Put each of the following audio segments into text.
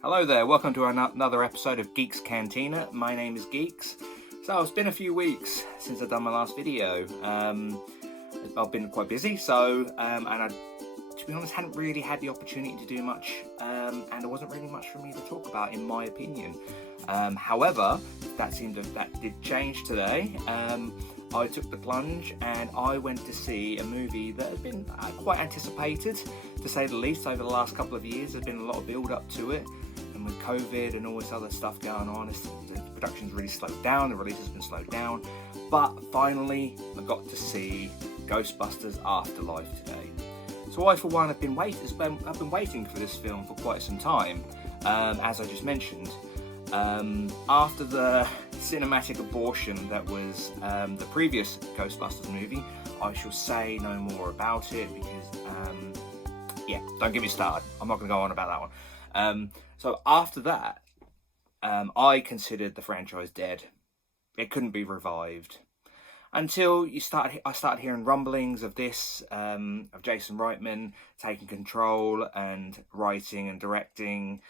Hello there, welcome to another episode of Gekes Cantina. My name is Geeks. So it's been a few weeks since I've done my last video. I've been quite busy, to be honest, hadn't really had the opportunity to do much, and there wasn't really much for me to talk about, in my opinion. However, that did change today. I took the plunge and I went to see a movie that has been quite anticipated, to say the least, over the last couple of years. There's been a lot of build up to it, and with COVID and all this other stuff going on, the production's really slowed down, the release has been slowed down, but finally I got to see Ghostbusters Afterlife today. So I, for one, I've been waiting for this film for quite some time, as I just mentioned. After the cinematic abortion that was the previous Ghostbusters movie, I shall say no more about it because, don't get me started. I'm not going to go on about that one. So after that, I considered the franchise dead. It couldn't be revived. Until I started hearing rumblings of this, of Jason Reitman taking control and writing and directing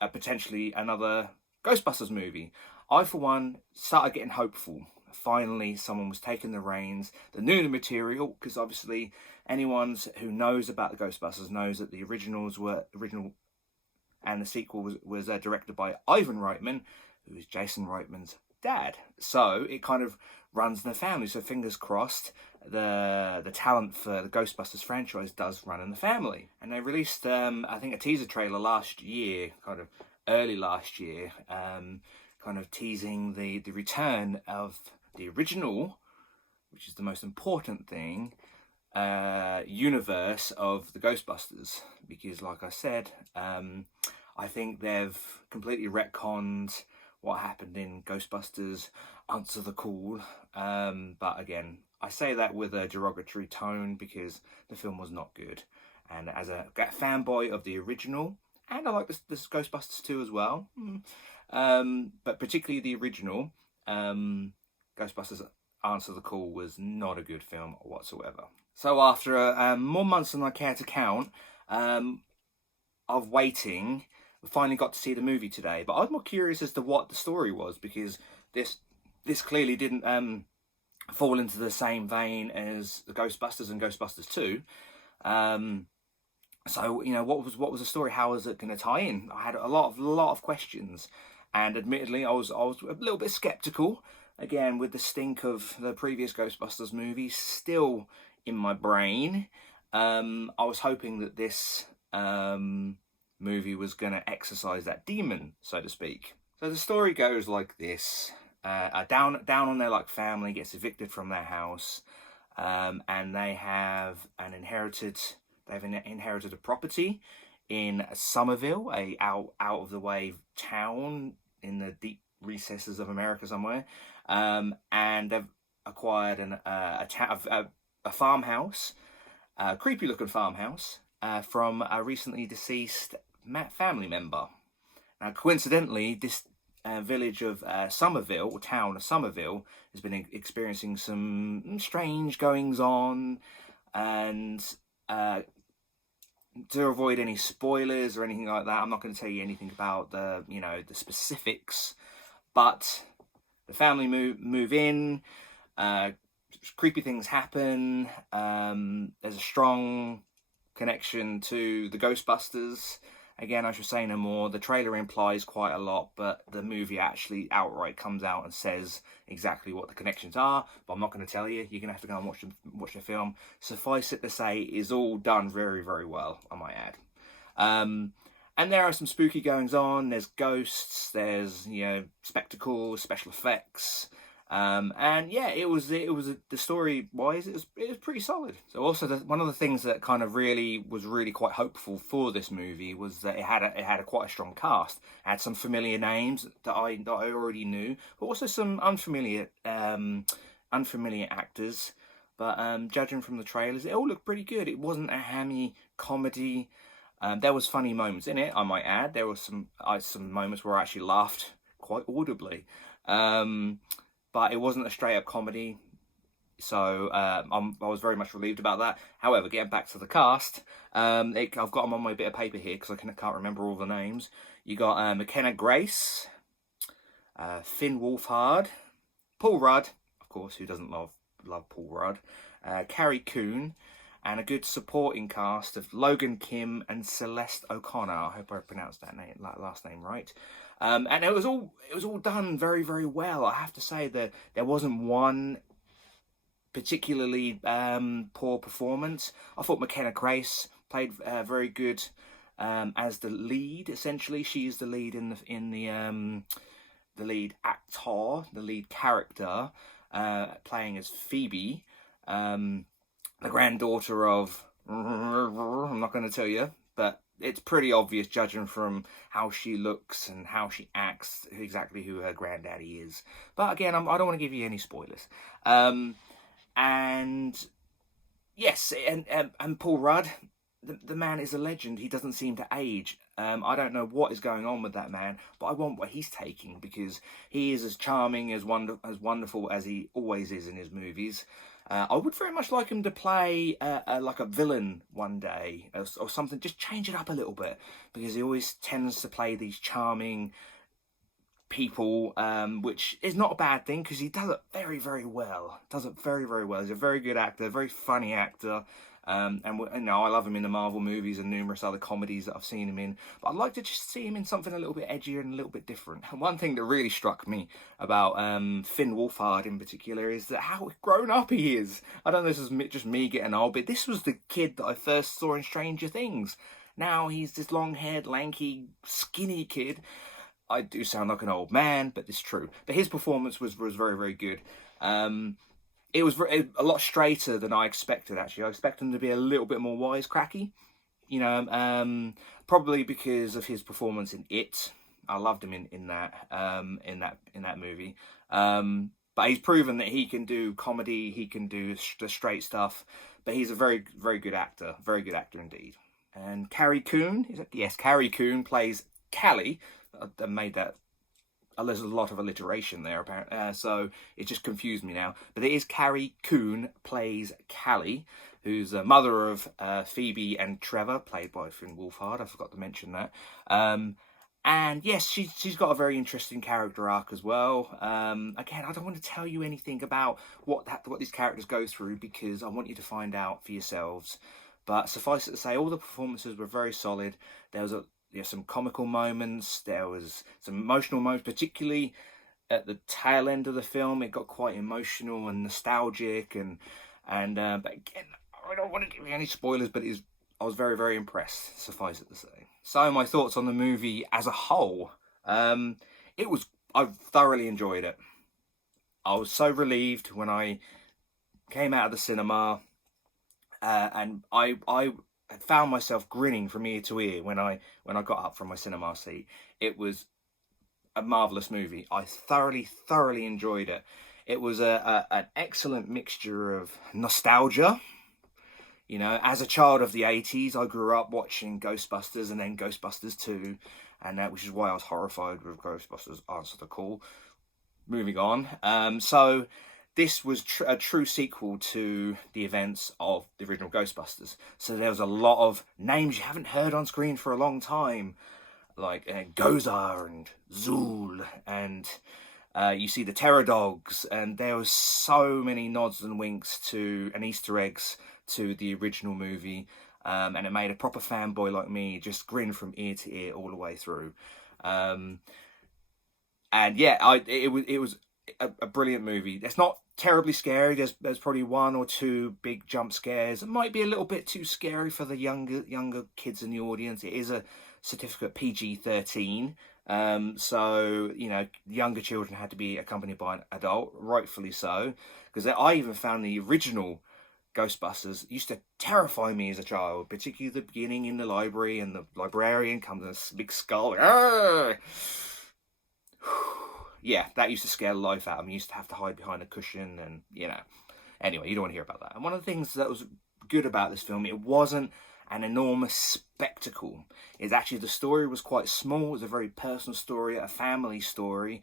potentially another Ghostbusters movie. I, for one, started getting hopeful. Finally, someone was taking the reins that knew the material, because obviously anyone who knows about the Ghostbusters knows that the original and the sequel was directed by Ivan Reitman, who is Jason Reitman's dad. So it kind of runs in the family. So fingers crossed, the talent for the Ghostbusters franchise does run in the family. And they released, I think, a teaser trailer last year, kind of early last year, kind of teasing the return of the original, which is the most important thing, universe of the Ghostbusters. Because, like I said, I think they've completely retconned what happened in Ghostbusters Answer the Call. But again, I say that with a derogatory tone because the film was not good. And as a fanboy of the original, and I like this Ghostbusters 2 as well, but particularly the original, Ghostbusters Answer the Call was not a good film whatsoever. So after more months than I care to count of waiting, we finally got to see the movie today. But I'm more curious as to what the story was, because this clearly didn't fall into the same vein as the Ghostbusters and Ghostbusters 2. So, you know, what was the story? How was it going to tie in? I had a lot of questions, and admittedly, I was a little bit skeptical. Again, with the stink of the previous Ghostbusters movie still in my brain, I was hoping that this movie was going to exorcise that demon, so to speak. So the story goes like this: a down on their luck family gets evicted from their house, and they have inherited a property in Somerville, a out of the way town in the deep recesses of America somewhere, and they've acquired a farmhouse, a creepy looking farmhouse, from a recently deceased family member. Now, coincidentally, this village of Somerville, or town of Somerville, has been experiencing some strange goings on, and to avoid any spoilers or anything like that, I'm not going to tell you anything about the specifics, but the family move in, creepy things happen, there's a strong connection to the Ghostbusters. Again, I should say no more. The trailer implies quite a lot, but the movie actually outright comes out and says exactly what the connections are. But I'm not going to tell you. You're going to have to go and watch the film. Suffice it to say, it's all done very, very well, I might add. And there are some spooky goings on. There's ghosts. There's spectacles, special effects. And yeah, the story wise, it was pretty solid. So also one of the things that kind of really quite hopeful for this movie was that it had quite a strong cast. It had some familiar names that I already knew, but also some unfamiliar actors. But judging from the trailers, it all looked pretty good. It wasn't a hammy comedy. There was funny moments in it, I might add. There were some moments where I actually laughed quite audibly. But it wasn't a straight-up comedy. So I was very much relieved about that. However, getting back to the cast, I've got them on my bit of paper here because I can't remember all the names. You got McKenna Grace, Finn Wolfhard, Paul Rudd, of course, who doesn't love Paul Rudd, Carrie Coon, and a good supporting cast of Logan Kim and Celeste O'Connor. I hope I pronounced that last name right. And it was all done very, very well. I have to say that there wasn't one particularly poor performance. I thought McKenna Grace played very good as the lead. Essentially, she's the lead in the lead actor, the lead character, playing as Phoebe, the granddaughter of I'm not going to tell you, but it's pretty obvious judging from how she looks and how she acts exactly who her granddaddy is. But again, I don't want to give you any spoilers. And yes, and Paul Rudd, the man is a legend. He doesn't seem to age. I don't know what is going on with that man, but I want what he's taking because he is as charming, as wonderful as he always is in his movies. I would very much like him to play like a villain one day or something. Just change it up a little bit because he always tends to play these charming people, which is not a bad thing because he does it very, very well. Does it very, very well. He's a very good actor, very funny actor. And you know, I love him in the Marvel movies and numerous other comedies that I've seen him in. But I'd like to just see him in something a little bit edgier and a little bit different. And one thing that really struck me about Finn Wolfhard in particular is that how grown up he is. I don't know if this is just me getting old, but this was the kid that I first saw in Stranger Things. Now he's this long-haired, lanky, skinny kid. I do sound like an old man, but it's true. But his performance was very, very good. It was a lot straighter than I expected, actually. I expected him to be a little bit more wisecracky, you know, probably because of his performance in It. I loved him in that movie. But he's proven that he can do comedy, he can do the straight stuff. But he's a very, very good actor indeed. And Carrie Coon, yes, Carrie Coon plays Callie. I made that. There's a lot of alliteration there, apparently, so it just confused me now. But it is Carrie Coon plays Callie, who's the mother of Phoebe and Trevor, played by Finn Wolfhard. I forgot to mention that. And yes, she's got a very interesting character arc as well. Again, I don't want to tell you anything about what these characters go through because I want you to find out for yourselves. But suffice it to say, all the performances were very solid. There's some comical moments, there was some emotional moments, particularly at the tail end of the film. It got quite emotional and nostalgic, but again, I don't want to give you any spoilers, but I was very, very impressed, suffice it to say. So my thoughts on the movie as a whole, I thoroughly enjoyed it. I was so relieved when I came out of the cinema, and I found myself grinning from ear to ear when I got up from my cinema seat. It was a marvelous movie. I thoroughly enjoyed it. It was an excellent mixture of nostalgia. You know, as a child of the 80s, I grew up watching Ghostbusters and then Ghostbusters 2, and which is why I was horrified with Ghostbusters Answer the Call. Moving on. So this was a true sequel to the events of the original Ghostbusters. So there was a lot of names you haven't heard on screen for a long time, like Gozar and Zool, and you see the Terror Dogs, and there was so many nods and winks and Easter eggs to the original movie, and it made a proper fanboy like me just grin from ear to ear all the way through. And yeah, it was a brilliant movie. It's not terribly scary. There's probably one or two big jump scares. It might be a little bit too scary for the younger kids in the audience. It is a certificate PG-13, so you know, younger children had to be accompanied by an adult, rightfully so, because I even found the original Ghostbusters used to terrify me as a child, particularly the beginning in the library, and the librarian comes in a big skull. Arrgh! Yeah, that used to scare the life out of me. You used to have to hide behind a cushion, and you know. Anyway, you don't want to hear about that. And one of the things that was good about this film, it wasn't an enormous spectacle. It's actually, the story was quite small. It was a very personal story, a family story.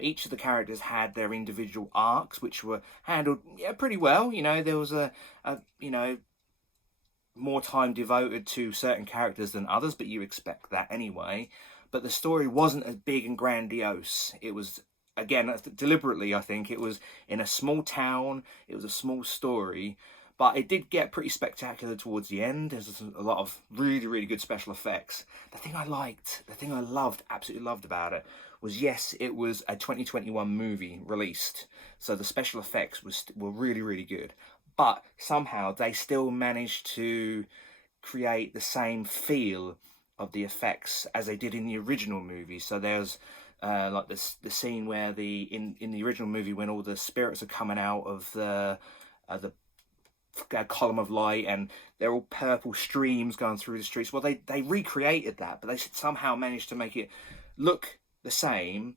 Each of the characters had their individual arcs, which were handled pretty well. There was a more time devoted to certain characters than others, but you expect that anyway. But the story wasn't as big and grandiose. It was, again, deliberately, I think, it was in a small town, it was a small story, but it did get pretty spectacular towards the end. There's a lot of really, really good special effects. The thing I absolutely loved about it was, yes, it was a 2021 movie released, so the special effects were really, really good. But somehow they still managed to create the same feel of the effects as they did in the original movie. So there's like the scene where in the original movie, when all the spirits are coming out of the column of light, and they're all purple streams going through the streets. Well, they recreated that, but they somehow managed to make it look the same,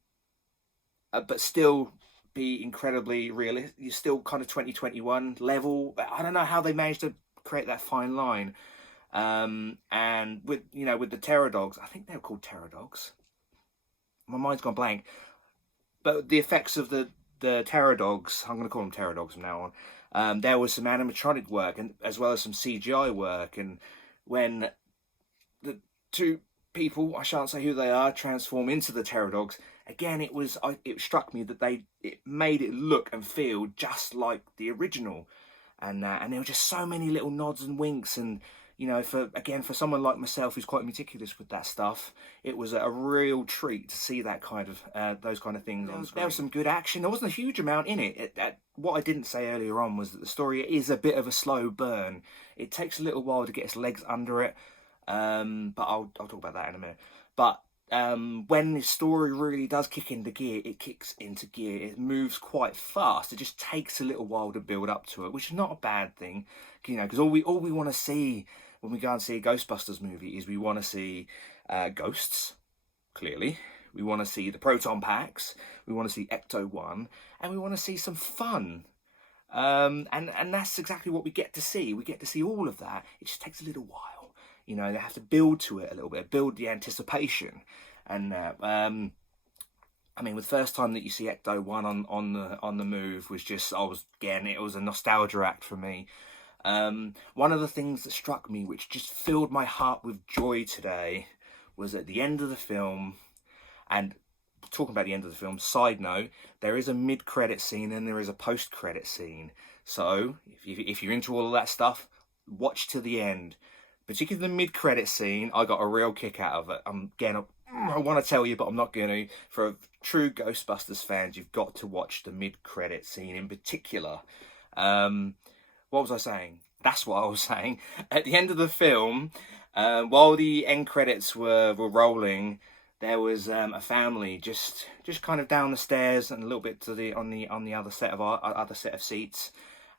but still be incredibly realistic. You're still kind of 2021 level. I don't know how they managed to create that fine line. And with the terror dogs, I think they were called terror dogs. My mind's gone blank. But the effects of the terror dogs, I'm going to call them terror dogs from now on. There was some animatronic work, and as well as some CGI work. And when the two people, I shan't say who they are, transform into the terror dogs, again, it struck me that it made it look and feel just like the original, and there were just so many little nods and winks, and for someone like myself who's quite meticulous with that stuff, it was a real treat to see that kind of those kind of things on screen. There was some good action. There wasn't a huge amount in it. What I didn't say earlier on was that the story is a bit of a slow burn. It takes a little while to get its legs under it, but I'll talk about that in a minute. But when the story really does kick into gear, it kicks into gear. It moves quite fast. It just takes a little while to build up to it, which is not a bad thing, because all we want to see when we go and see a Ghostbusters movie is we want to see ghosts, clearly. We want to see the proton packs. We want to see Ecto-1, and we want to see some fun. And that's exactly what we get to see. We get to see all of that. It just takes a little while. They have to build to it a little bit, build the anticipation. And with the first time that you see Ecto-1 on the move was just, it was a nostalgia act for me. One of the things that struck me, which just filled my heart with joy today, was at the end of the film. And talking about the end of the film, side note, there is a mid-credit scene and there is a post-credit scene. So if you're into all of that stuff, watch to the end. Particularly the mid-credit scene, I got a real kick out of it. I want to tell you, but I'm not going to. For true Ghostbusters fans, you've got to watch the mid-credit scene in particular. What was I saying? That's what I was saying. At the end of the film, while the end credits were rolling, there was a family just kind of down the stairs and a little bit to on the other set of seats,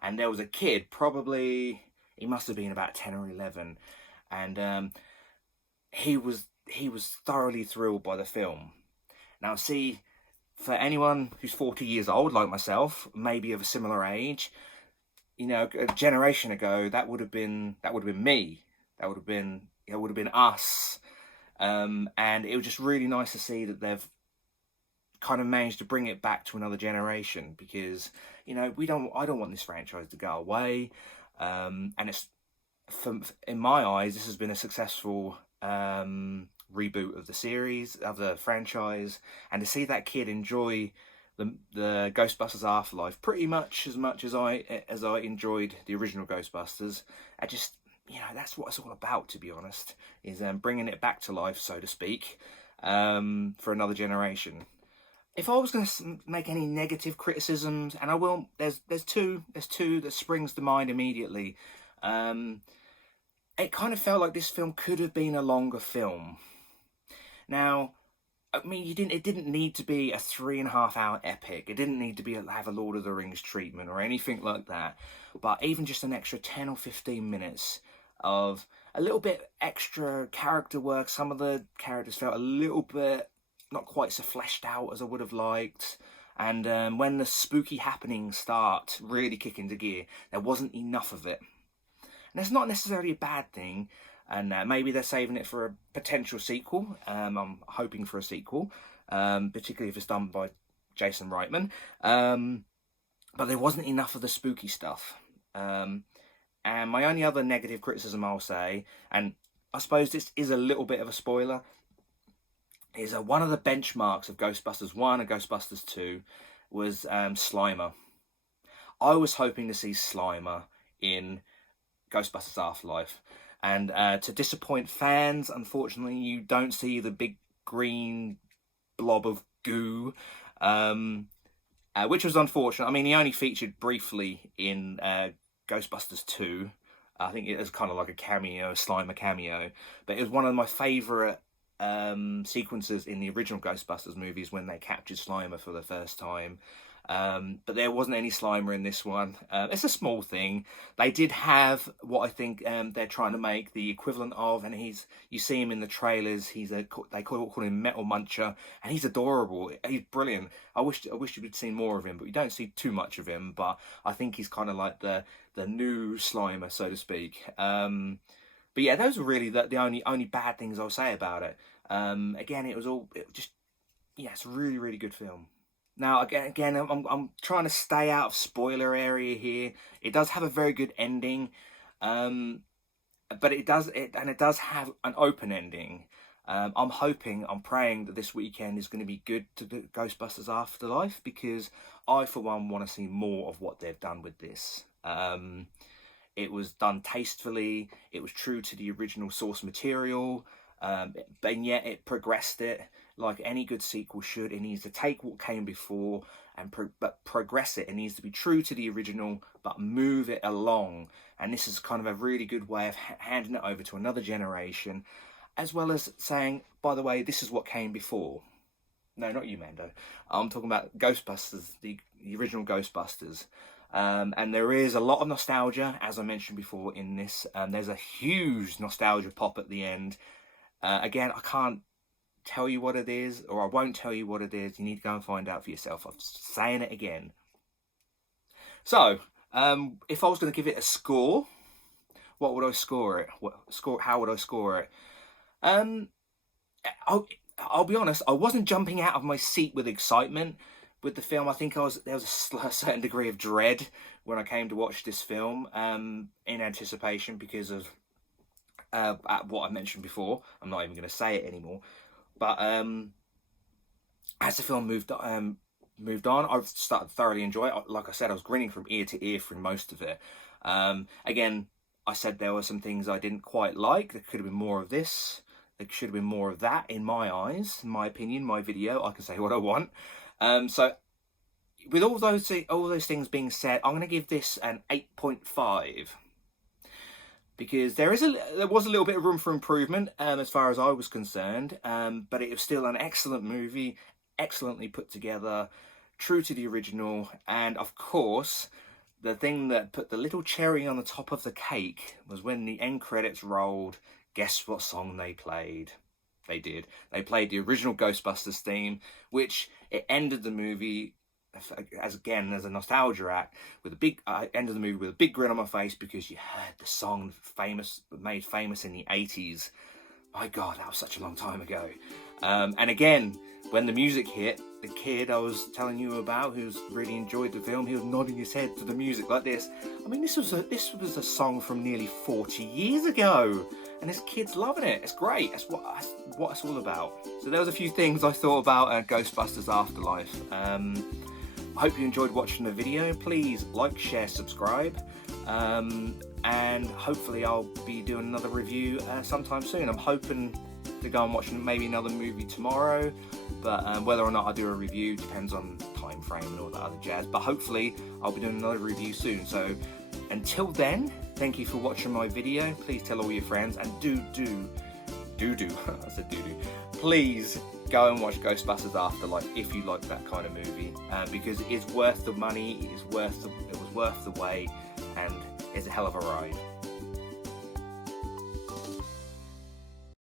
and there was a kid, probably he must have been about 10 or 11, and he was thoroughly thrilled by the film. Now, see, for anyone who's 40 years old like myself, maybe of a similar age, a generation ago, that would have been me. That would have been us. And it was just really nice to see that they've kind of managed to bring it back to another generation, because I don't want this franchise to go away. And it's, in my eyes, this has been a successful reboot of the series, of the franchise, and to see that kid enjoy the Ghostbusters Afterlife pretty much as I enjoyed the original Ghostbusters, I just, that's what it's all about, to be honest, is bringing it back to life, so to speak, for another generation. If I was going to make any negative criticisms, and I will, there's two that springs to mind immediately. It kind of felt like this film could have been a longer film. Now, it didn't need to be a 3.5-hour epic. It didn't need to have a Lord of the Rings treatment or anything like that. But even just an extra 10 or 15 minutes of a little bit extra character work. Some of the characters felt a little bit not quite so fleshed out as I would have liked. And when the spooky happenings start really kick into gear, there wasn't enough of it. And that's not necessarily a bad thing. And maybe they're saving it for a potential sequel. I'm hoping for a sequel, particularly if it's done by Jason Reitman. But there wasn't enough of the spooky stuff. And my only other negative criticism I'll say, and I suppose this is a little bit of a spoiler, is one of the benchmarks of Ghostbusters 1 and Ghostbusters 2 was Slimer. I was hoping to see Slimer in Ghostbusters Afterlife. And to disappoint fans, unfortunately, you don't see the big green blob of goo, which was unfortunate. I mean, he only featured briefly in Ghostbusters 2. I think it was kind of like a cameo, a Slimer cameo. But it was one of my favourite sequences in the original Ghostbusters movies when they captured Slimer for the first time. But there wasn't any Slimer in this one. It's a small thing. They did have what I think they're trying to make the equivalent of, and you see him in the trailers. They call him Metal Muncher, and he's adorable. He's brilliant. I wish you would seen more of him, but you don't see too much of him. But I think he's kind of like the new Slimer, so to speak. But yeah, those were really the only bad things I'll say about it. Again, it's a really, really good film. Now, again, I'm trying to stay out of spoiler area here. It does have a very good ending, but it does have an open ending. I'm praying that this weekend is going to be good to Ghostbusters Afterlife, because I, for one, want to see more of what they've done with this. It was done tastefully. It was true to the original source material, but yet it progressed it. Like any good sequel should. It needs to take what came before and progress it. It needs to be true to the original, but move it along. And this is kind of a really good way of handing it over to another generation, as well as saying, by the way, this is what came before. No, not you, Mando. I'm talking about Ghostbusters, the original Ghostbusters. And there is a lot of nostalgia, as I mentioned before, in this. There's a huge nostalgia pop at the end. Again, I can't tell you what it is, or I won't tell you what it is. You need to go and find out for yourself. I'm saying it again. So, if I was going to give it a score, what would I score it? How would I score it? I'll be honest, I wasn't jumping out of my seat with excitement with the film. I think there was a certain degree of dread when I came to watch this film, in anticipation, because of what I mentioned before. I'm not even going to say it anymore. But as the film moved on, I've started to thoroughly enjoy it. Like I said, I was grinning from ear to ear through most of it. Again, I said there were some things I didn't quite like. There could have been more of this. There should have been more of that, in my eyes, in my opinion, my video. I can say what I want. So with all those things being said, I'm going to give this an 8.5. Because there was a little bit of room for improvement, as far as I was concerned, but it was still an excellent movie, excellently put together, true to the original, and of course, the thing that put the little cherry on the top of the cake was when the end credits rolled. Guess what song they played? They did. They played the original Ghostbusters theme, which it ended the movie as a nostalgia act, with a big end of the movie with a big grin on my face, because you heard the song made famous in the 80s. My God, that was such a long time ago. And again, when the music hit, the kid I was telling you about, who's really enjoyed the film, he was nodding his head to the music like this. I mean, this was a song from nearly 40 years ago, and this kid's loving it. It's great. That's what it's all about. So there was a few things I thought about Ghostbusters Afterlife. I hope you enjoyed watching the video. Please like, share, subscribe, and hopefully I'll be doing another review sometime soon. I'm hoping to go and watch maybe another movie tomorrow, but whether or not I do a review depends on time frame and all that other jazz. But hopefully I'll be doing another review soon. So until then, thank you for watching my video. Please tell all your friends, and do I said do. Please go and watch Ghostbusters Afterlife if you like that kind of movie, because it is worth the money. It was worth the wait, and it's a hell of a ride.